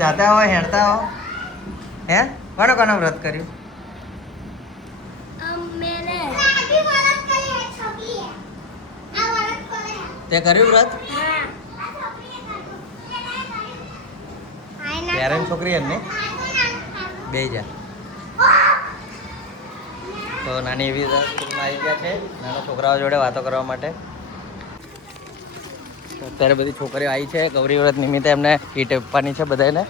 જાતા હો હેડતા હો હે કોને કોને વ્રત કર્યું? તે કર્યું વ્રત? પેરેન્ટ છોકરી એમ ને બે જા તો નાની એવી સ્કૂલમાં આવી ગયા છે નાના છોકરાઓ જોડે વાતો કરવા માટે. અત્યારે બધી છોકરીઓ આવી છે ગૌરી વ્રત નિમિત્તે એમને કીટ આપવાની છે બધાને.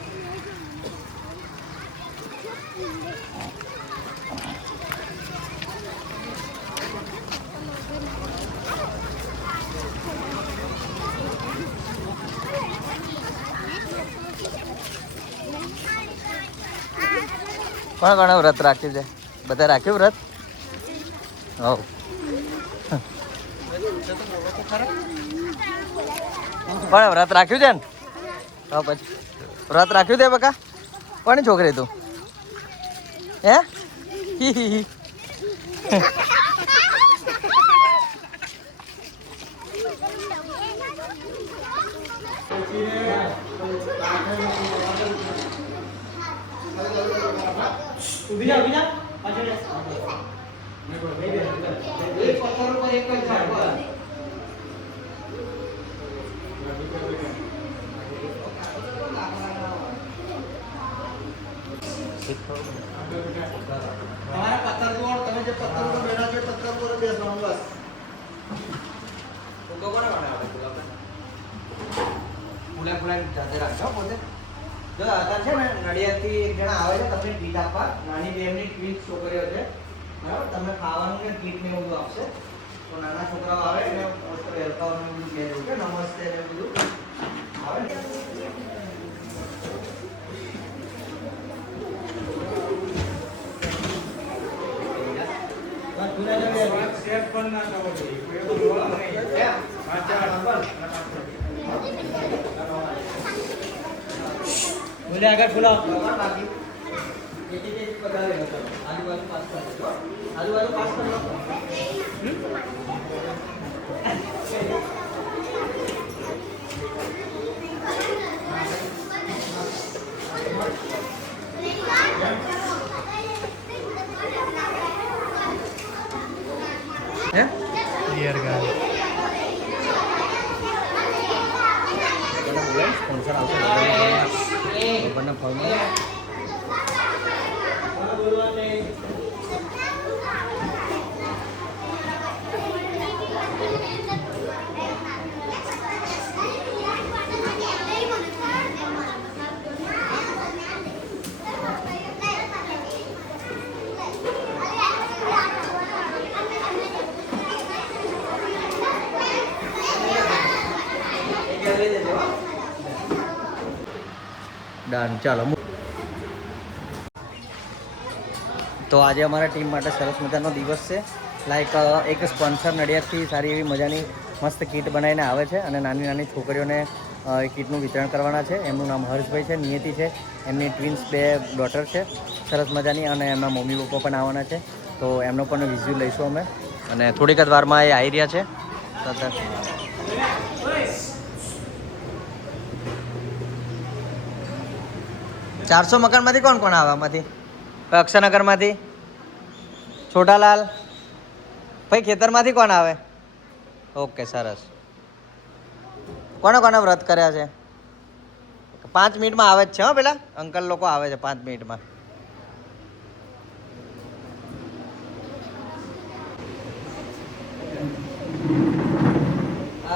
કોણ કોણ વ્રત રાખ્યું છે? બધા રાખ્યું વ્રત? હવ કોણ વ્રત રાખ્યું છે ને? હા પછી વ્રત રાખ્યું તે બકા? કોની છોકરી તું? હે તમારા પથ્થર જોડ તમે જે પથ્થર ઉપર બેઠા છો પથ્થર ઉપર બેસવાનું બસ. તો કોને બનાવે ફૂલા જાતે રાખજો પોતે. જો આ છે ને નડિયાદથી એક જણા આવે છે તમને કીટ આપવા. નાની બેનની ટ્વિન્સ છોકરીઓ છે બરાબર. તમને ખાવાનું કે કીટ ને બધું આપશે. તો નાના છોકરાઓ આવે એને મસ્ત વેલકમ ને બધું કહેજો કે નમસ્તે ને બધું આવે ને. बोले अगर फुला आजू बाजू पास कर दो. आजू बाजू पास कर लो. क्लियर गाय स्पॉन्सर આવશે બધાના ફોર્મમાં. ડન ચાલો. તો આજે અમારા ટીમ માટે સરસ મજાનો દિવસ છે. લાઈક એક સ્પોન્સર નડિયાદથી સારી એવી મજાની મસ્ત કીટ બનાવીને આવે છે અને નાની નાની છોકરીઓને એ કીટનું વિતરણ કરવાના છે. એમનું નામ હર્ષભાઈ છે, નિયતિ છે. એમની ટ્વિન્સ 2 ડોટર છે સરસ મજાની અને એમના મમ્મી પપ્પા પણ આવવાના છે. તો એમનો પણ વિઝ્યુઅલ લઈશું અમે અને થોડીક જ વારમાં એ આવી રહ્યા છે. 400 મકાનમાંથી કોણ કોણ આવે? આમાંથી અક્ષરનગરમાંથી છોટાલાલ ભાઈ, ખેતરમાંથી કોણ આવે? ઓકે સરસ. કોને કોને વ્રત કર્યા છે? 5 મિનિટમાં આવે જ છે હો. પેલા અંકલ લોકો આવે છે 5 મિનિટમાં.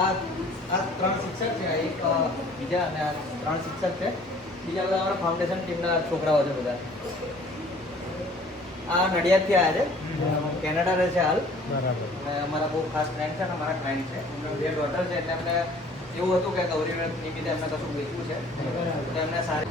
આ 3 શિક્ષક છે, એક બીજા અને 3 શિક્ષક છે. બીજા બધા અમારા ફાઉન્ડેશન ટીમના છોકરાઓ છે બધા. આ નડિયાદથી આવ્યા છે, કેનેડા રહે છે હાલ. બરાબર. અને અમારા બહુ ખાસ ફ્રેન્ડ છે અને અમારા ક્લાયન્ટ છે. એમના 2 ડોટર છે એટલે એમને એવું હતું કે ગૌરી વ્રત નિમિત્તે એમને કશું વેચવું છે તો એમને સારી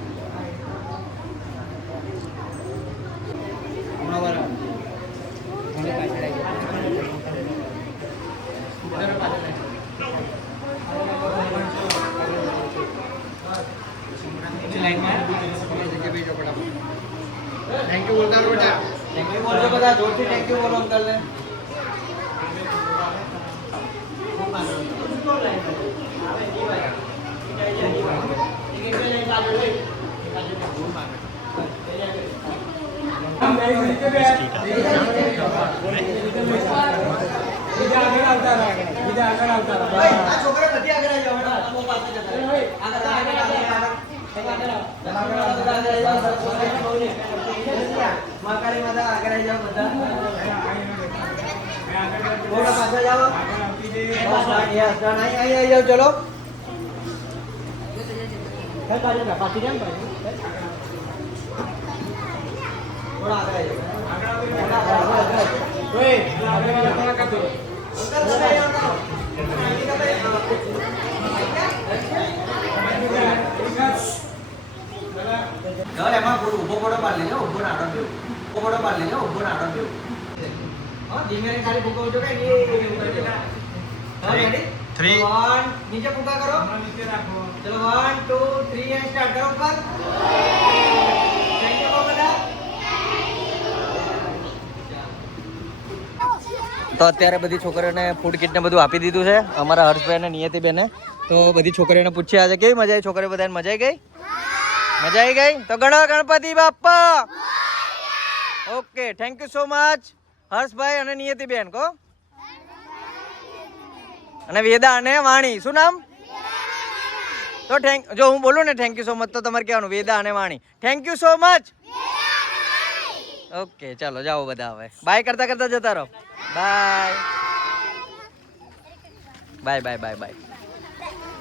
थैंक यू बोलता बेटा. थैंक यू बोलो બધા જોરથી થેન્ક યુ બોલો અંકલ ને. ચલો એમાં ઉભો ફોટો પાડી લેજો ઉભો નાડો થયો ઉભો ફોટો પાડી લેજો ઉભો નાડો થયો હા ધીમે ખાલી ફૂકો છો કે રેડી 3 1 નીચે ફૂકા કરો નીચે રાખો ચલો 1 2 3 એન્ડ સ્ટાર્ટ કરો ઉપર થેન્ક યુ બધા તો અત્યારે બધી છોકરીઓને ફૂડ કિટ ને બધું આપી દીધું છે અમારા હર્ષભાઈ અને નિયતિબેને તો બધી છોકરીઓને પૂછ્યા આજે કેવી મજા આવી છોકરીઓ બધાને મજા આવી ગઈ મજા આવી ગઈ તો ગણો Ganpati Bappa okay thank you so much હર્ષભાઈ અને નિયતિબેન કો અને વેદા અને વાણી શું નામ તો જો હું બોલું ને થેન્ક યુ સો મચ તો તમારે કહેવાનું વેદા અને વાણી thank you so much okay ચાલો જાઓ બધા હવે બાય કરતા કરતા જતા રહો bye bye bye bye bye